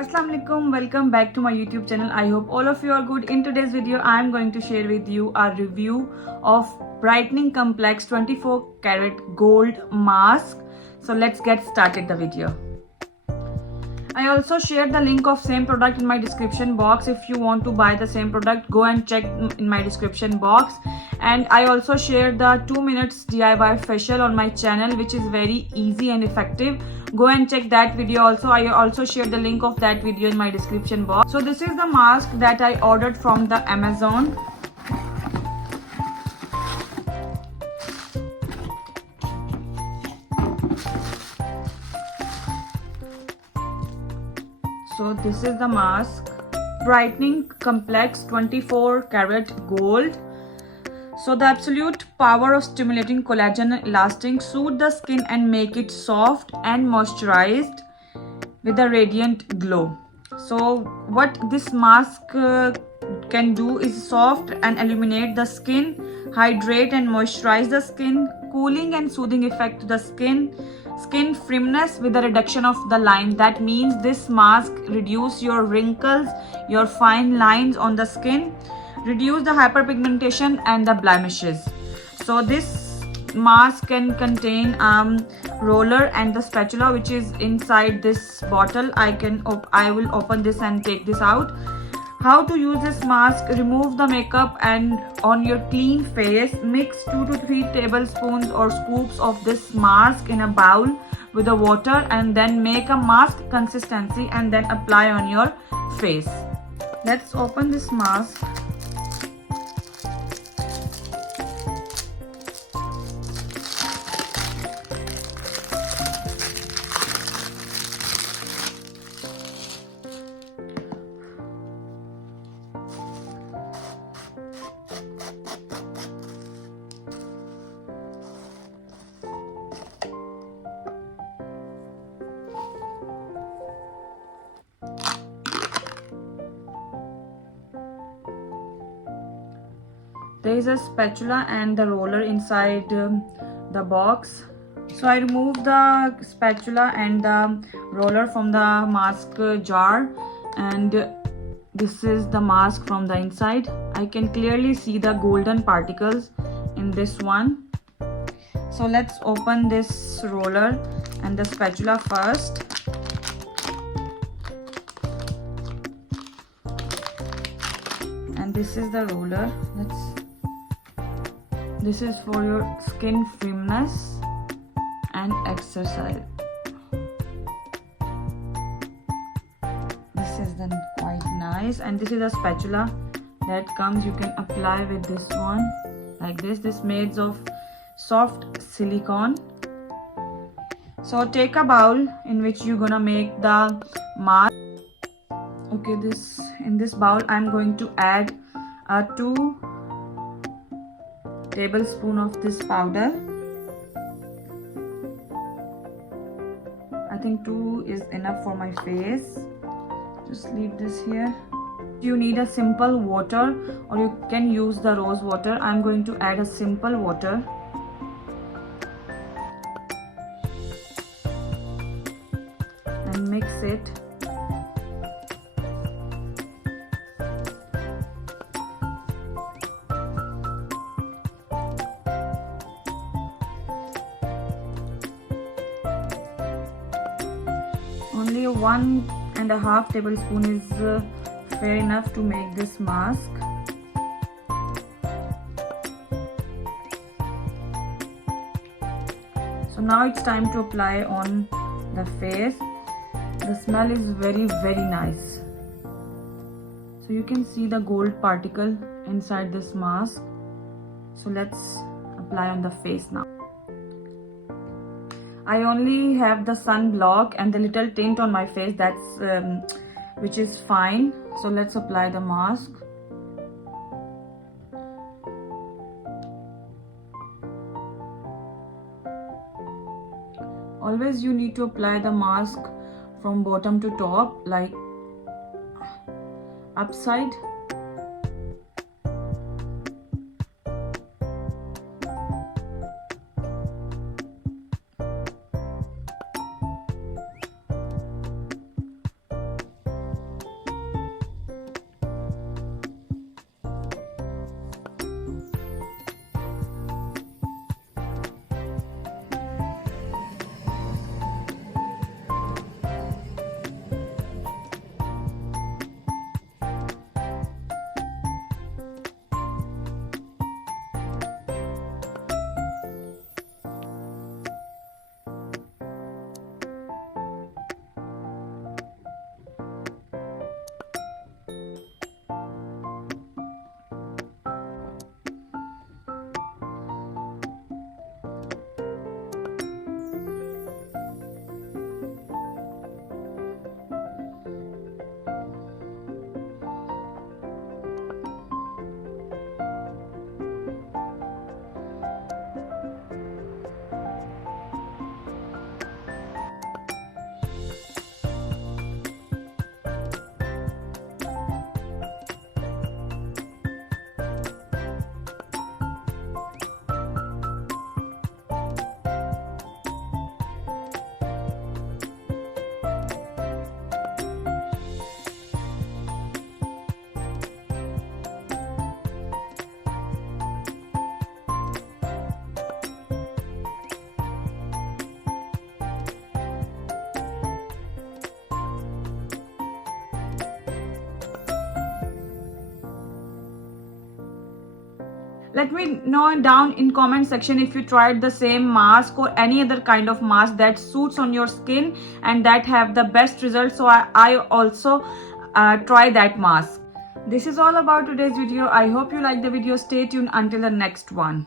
Assalamu alaikum, welcome back to my YouTube channel. I hope all of you are good. In today's video I am going to share with you a review of brightening complex 24 karat gold mask. So let's get started the video. I also shared the link of same product in my description box. If you want to buy the same product, go and check in my description box. And I also shared the 2 minutes DIY facial on my channel, which is very easy and effective. Go and check that video also. I also shared the link of that video in my description box. So this is the mask that I ordered from the Amazon. So this is the mask, brightening complex 24 karat gold. So the absolute power of stimulating collagen and elastin, soothe the skin and make it soft and moisturized with a radiant glow. So what this mask can do is soft and illuminate the skin, hydrate and moisturize the skin, cooling and soothing effect to the skin firmness with a reduction of the line. That means this mask reduce your wrinkles, your fine lines on the skin, reduce the hyperpigmentation and the blemishes. So this mask can contain roller and the spatula which is inside this bottle. I will open this and take this out. How to use this mask: remove the makeup and on your clean face, mix 2 to 3 tablespoons or scoops of this mask in a bowl with the water, and then make a mask consistency and then apply on your face. Let's open this mask. There is a spatula and the roller inside the box. So I removed the spatula and the roller from the mask jar, and this is the mask from the inside. I can clearly see the golden particles in this one. So let's open this roller and the spatula first. And this is the roller. This is for your skin firmness and exercise. This is then quite nice. And this is a spatula that comes. You can apply with this one like this. This made of soft silicone. So take a bowl in which you're gonna make the mask. Okay, in this bowl I'm going to add 2 tablespoons of this powder. I think 2 is enough for my face. Just leave this here. You need a simple water, or you can use the rose water. I'm going to add a simple water. And mix it. Only 1.5 tablespoons is fair enough to make this mask. So now it's time to apply on the face. The smell is very nice. So you can see the gold particle inside this mask. So let's apply on the face now. I only have the sunblock and the little tint on my face, which is fine. So let's apply the mask. Always you need to apply the mask from bottom to top, like upside. Let me know down in comment section if you tried the same mask or any other kind of mask that suits on your skin and that have the best results. So I also try that mask. This is all about today's video. I hope you like the video. Stay tuned until the next one.